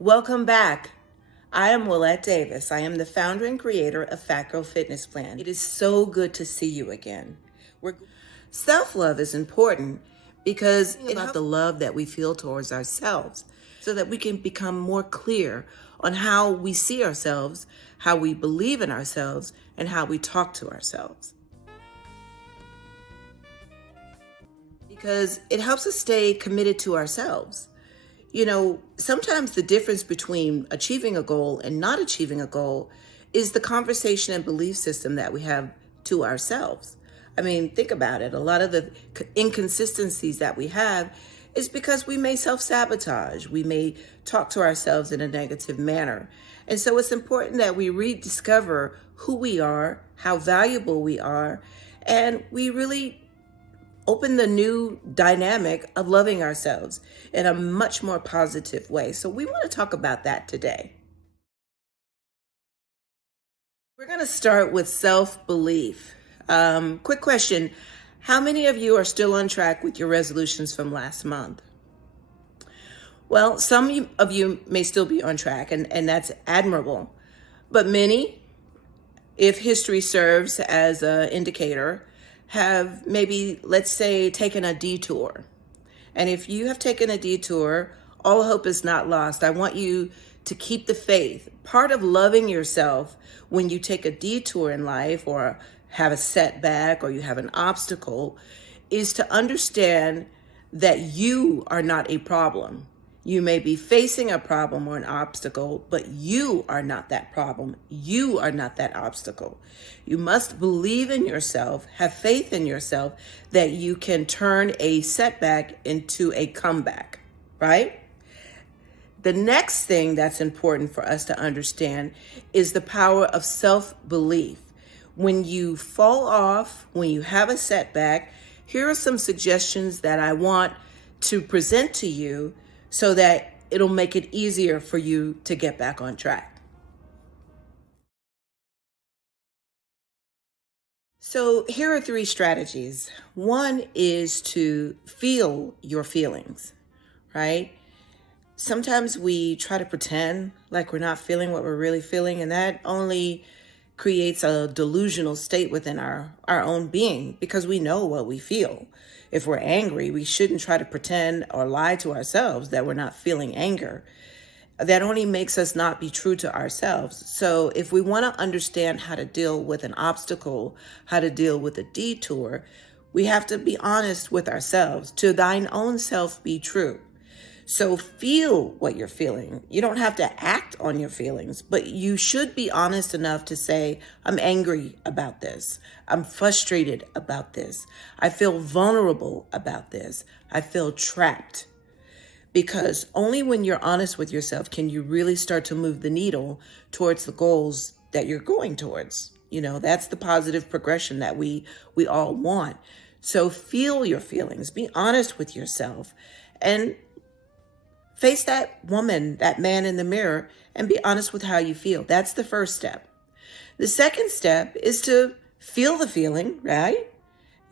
Welcome back. I am Willette Davis. I am the founder and creator of Fat Girl Fitness Plan. It is so good to see you again. Self-love is important because it's about the love that we feel towards ourselves so that we can become more clear on how we see ourselves, how we believe in ourselves, and how we talk to ourselves. Because it helps us stay committed to ourselves. You know, sometimes the difference between achieving a goal and not achieving a goal is the conversation and belief system that we have to ourselves. I mean, think about it. A lot of the inconsistencies that we have is because we may self-sabotage. We may talk to ourselves in a negative manner. And so it's important that we rediscover who we are, how valuable we are, and we really open the new dynamic of loving ourselves in a much more positive way. So we want to talk about that today. We're going to start with self-belief. Quick question. How many of you are still on track with your resolutions from last month? Well, some of you may still be on track, and that's admirable. But many, if history serves as an indicator, have maybe, let's say, taken a detour. And if you have taken a detour, all hope is not lost. I want you to keep the faith. Part of loving yourself when you take a detour in life or have a setback or you have an obstacle is to understand that you are not a problem. You may be facing a problem or an obstacle, but you are not that problem. You are not that obstacle. You must believe in yourself, have faith in yourself that you can turn a setback into a comeback, right? The next thing that's important for us to understand is the power of self-belief. When you fall off, when you have a setback, here are some suggestions that I want to present to you so that it'll make it easier for you to get back on track. So here are 3 strategies. One is to feel your feelings, right? Sometimes we try to pretend like we're not feeling what we're really feeling, and that only creates a delusional state within our own being because we know what we feel. If we're angry, we shouldn't try to pretend or lie to ourselves that we're not feeling anger. That only makes us not be true to ourselves. So if we want to understand how to deal with an obstacle, how to deal with a detour, we have to be honest with ourselves. To thine own self be true. So feel what you're feeling. You don't have to act on your feelings, but you should be honest enough to say, I'm angry about this. I'm frustrated about this. I feel vulnerable about this. I feel trapped. Because only when you're honest with yourself can you really start to move the needle towards the goals that you're going towards. You know, that's the positive progression that we all want. So feel your feelings, be honest with yourself, and face that woman, that man in the mirror, and be honest with how you feel. That's the first step. The second step is to feel the feeling, right?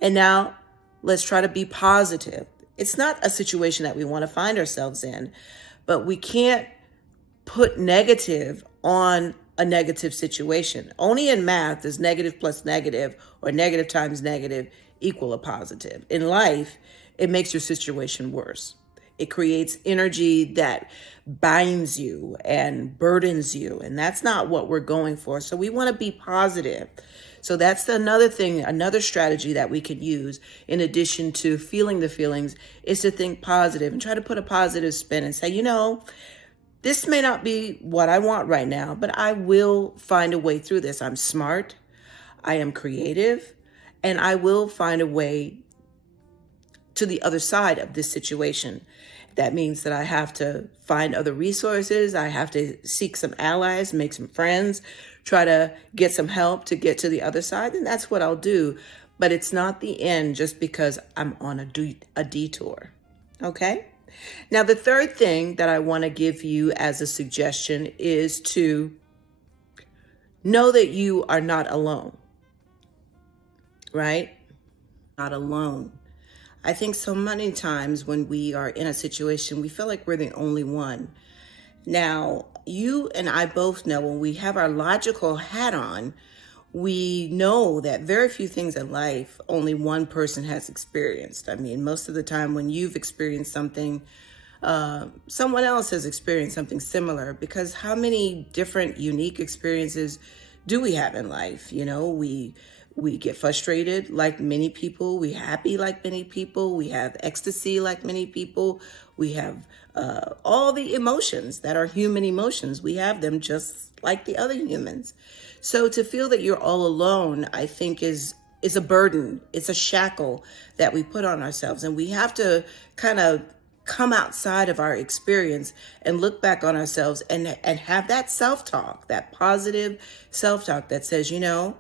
And now let's try to be positive. It's not a situation that we want to find ourselves in, but we can't put negative on a negative situation. Only in math does negative plus negative or negative times negative equal a positive. In life, it makes your situation worse. It creates energy that binds you and burdens you. And that's not what we're going for. So we want to be positive. So that's another thing, another strategy that we could use in addition to feeling the feelings is to think positive and try to put a positive spin and say, you know, this may not be what I want right now, but I will find a way through this. I'm smart, I am creative, and I will find a way to the other side of this situation. That means that I have to find other resources. I have to seek some allies, make some friends, try to get some help to get to the other side. And that's what I'll do. But it's not the end just because I'm on a detour. Okay? Now, the third thing that I want to give you as a suggestion is to know that you are not alone, right? Not alone. I think so many times when we are in a situation, we feel like we're the only one. Now, you and I both know when we have our logical hat on, we know that very few things in life only one person has experienced. I mean, most of the time when you've experienced something, someone else has experienced something similar, because how many different unique experiences do we have in life? You know, we get frustrated like many people, we happy like many people, we have ecstasy like many people, we have all the emotions that are human emotions. We have them just like the other humans. So to feel that you're all alone, I think is a burden. It's a shackle that we put on ourselves, and we have to kind of come outside of our experience and look back on ourselves and have that self-talk, that positive self-talk that says, you know,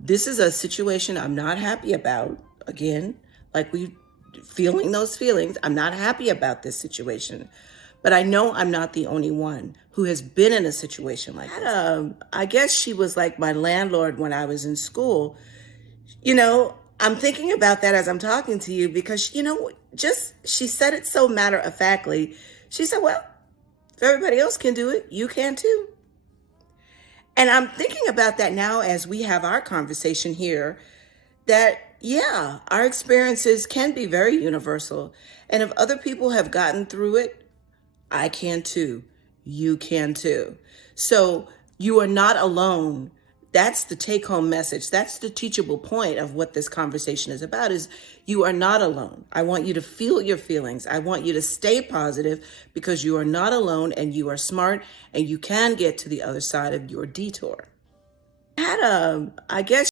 this is a situation I'm not happy about. Again, like we feeling those feelings, I'm not happy about this situation. But I know I'm not the only one who has been in a situation like this. I guess she was like my landlord when I was in school. You know, I'm thinking about that as I'm talking to you because, you know, just she said it so matter of factly. She said, well, if everybody else can do it, you can too. And I'm thinking about that now as we have our conversation here, that, yeah, our experiences can be very universal. And if other people have gotten through it, I can too. You can too. So you are not alone. That's the take home message. That's the teachable point of what this conversation is about, is you are not alone. I want you to feel your feelings. I want you to stay positive because you are not alone and you are smart and you can get to the other side of your detour. I guess